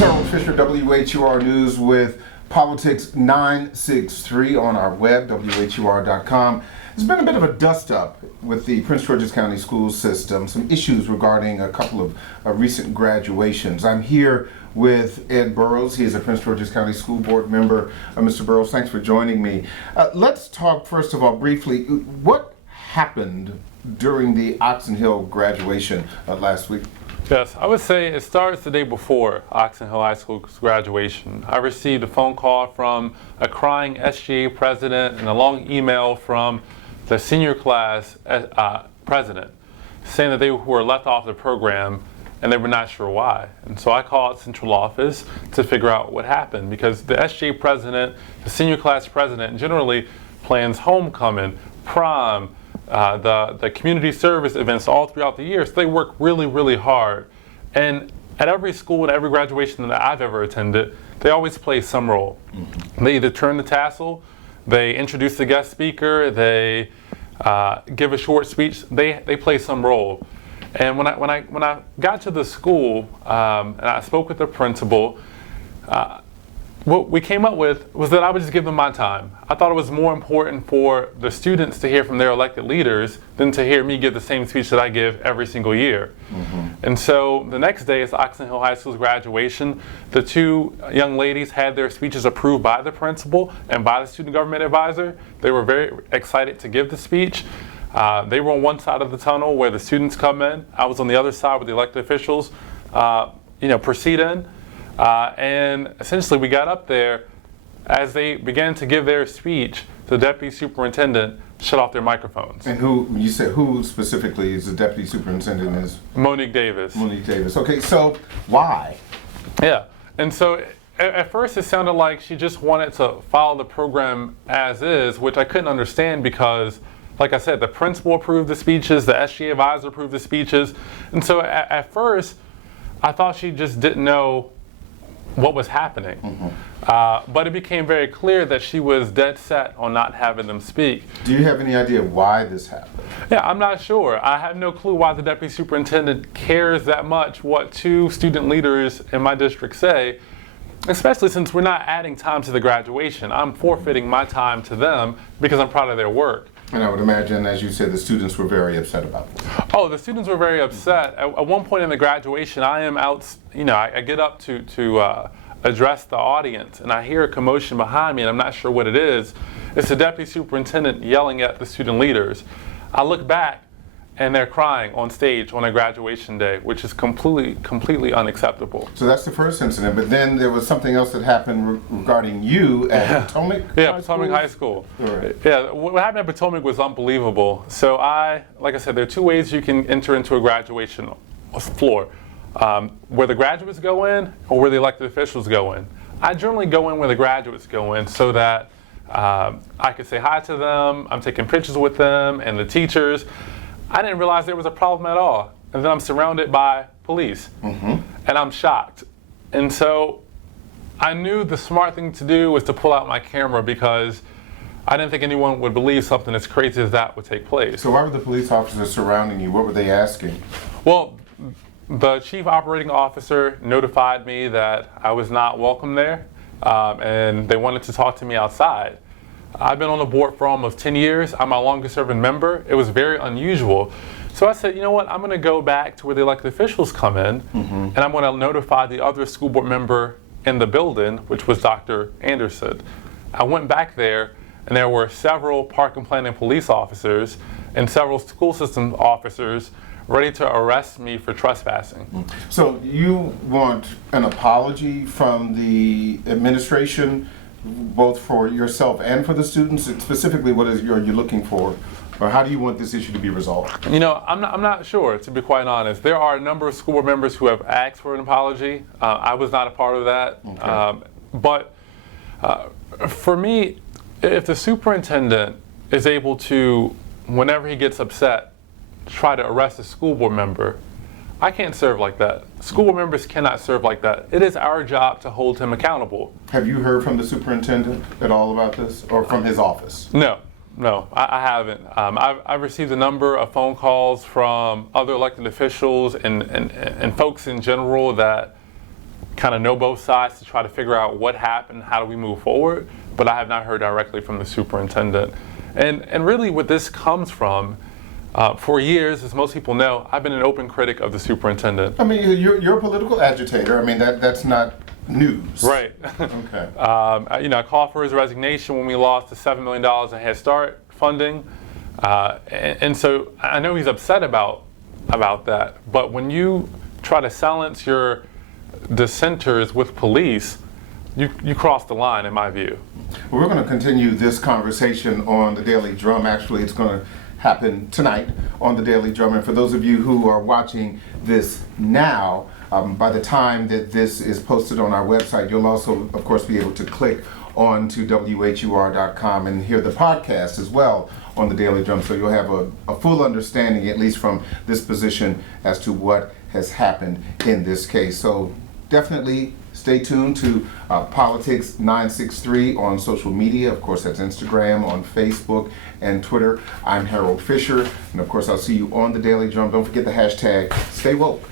Harold Fisher, WHUR News with Politics 963 on our web, WHUR.com. There's been a bit of a dust-up with the Prince George's County school system, some issues regarding a couple of recent graduations. I'm here with Ed Burrows. He is a Prince George's County School Board member. Mr. Burrows, thanks for joining me. Let's talk, first of all, briefly, what happened during the Oxon Hill graduation last week? Yes, I would say it starts the day before Oxon Hill High School's graduation. I received a phone call from a crying SGA president and a long email from the senior class president saying that they were left off the program and they were not sure why. And so I called central office to figure out what happened, because the SGA president, the senior class president, generally plans homecoming, prom, the community service events all throughout the year. So they work really, really hard. And at every school and every graduation that I've ever attended, they always play some role. Mm-hmm. They either turn the tassel, they introduce the guest speaker, they give a short speech. They play some role. And when I got to the school and I spoke with the principal, what we came up with was that I would just give them my time. I thought it was more important for the students to hear from their elected leaders than to hear me give the same speech that I give every single year. Mm-hmm. And so the next day is Oxon Hill High School's graduation. The two young ladies had their speeches approved by the principal and by the student government advisor. They were very excited to give the speech. They were on one side of the tunnel where the students come in. I was on the other side where the elected officials proceed in. And essentially we got up there. As they began to give their speech, the deputy superintendent shut off their microphones. And you said who specifically is the deputy superintendent is? Monique Davis. Monique Davis. Okay, so why? Yeah, and so at first it sounded like she just wanted to follow the program as is, which I couldn't understand because, like I said, the principal approved the speeches, the SGA advisor approved the speeches, and so at first I thought she just didn't know what was happening. Mm-hmm. But it became very clear that she was dead set on not having them speak. Do you have any idea why this happened? Yeah, I'm not sure. I have no clue why the deputy superintendent cares that much what two student leaders in my district say, especially since we're not adding time to the graduation. I'm forfeiting my time to them because I'm proud of their work. And I would imagine, as you said, the students were very upset about this. Oh, the students were very upset. At one point in the graduation, I am out, I get up to address the audience, and I hear a commotion behind me, and I'm not sure what it is. It's the deputy superintendent yelling at the student leaders. I look back, and they're crying on stage on a graduation day, which is completely unacceptable. So that's the first incident, but then there was something else that happened regarding you at Potomac High School. Right. Yeah, what happened at Potomac was unbelievable. So like I said, there are two ways you can enter into a graduation floor. Where the graduates go in or where the elected officials go in. I generally go in where the graduates go in so that I could say hi to them, I'm taking pictures with them and the teachers. I didn't realize there was a problem at all. And then I'm surrounded by police. Mm-hmm. And I'm shocked. And so I knew the smart thing to do was to pull out my camera because I didn't think anyone would believe something as crazy as that would take place. So why were the police officers surrounding you? What were they asking? Well, the chief operating officer notified me that I was not welcome there, and they wanted to talk to me outside. I've been on the board for almost 10 years. I'm my longest serving member. It was very unusual. So I said, you know what, I'm going to go back to where the elected officials come in, mm-hmm. and I'm going to notify the other school board member in the building, which was Dr. Anderson. I went back there, and there were several park and planning police officers and several school system officers ready to arrest me for trespassing. So you want an apology from the administration, both for yourself and for the students? Specifically, what are you looking for, or how do you want this issue to be resolved? I'm not sure, to be quite honest. There are a number of school board members who have asked for an apology. I was not a part of that. Okay. But for me, if the superintendent is able to, whenever he gets upset, try to arrest a school board member, I can't serve like that. School board members cannot serve like that. It is our job to hold him accountable. Have you heard from the superintendent at all about this, or from his office? No, I haven't. I've received a number of phone calls from other elected officials and folks in general that kind of know both sides to try to figure out what happened, how do we move forward, but I have not heard directly from the superintendent. And really what this comes from, for years, as most people know, I've been an open critic of the superintendent. I mean, you're a political agitator. I mean, that's not news. Right. Okay. I called for his resignation when we lost the $7 million in Head Start funding. And so I know he's upset about that. But when you try to silence your dissenters with police, you cross the line, in my view. Well, we're going to continue this conversation on the Daily Drum. Actually, it's going to happen tonight on the Daily Drum. And for those of you who are watching this now, by the time that this is posted on our website, you'll also, of course, be able to click on to WHUR.com and hear the podcast as well on the Daily Drum. So you'll have a full understanding, at least from this position, as to what has happened in this case. So definitely stay tuned to Politics 963 on social media. Of course, that's Instagram, on Facebook, and Twitter. I'm Harold Fisher, and of course, I'll see you on the Daily Drum. Don't forget the hashtag Stay Woke.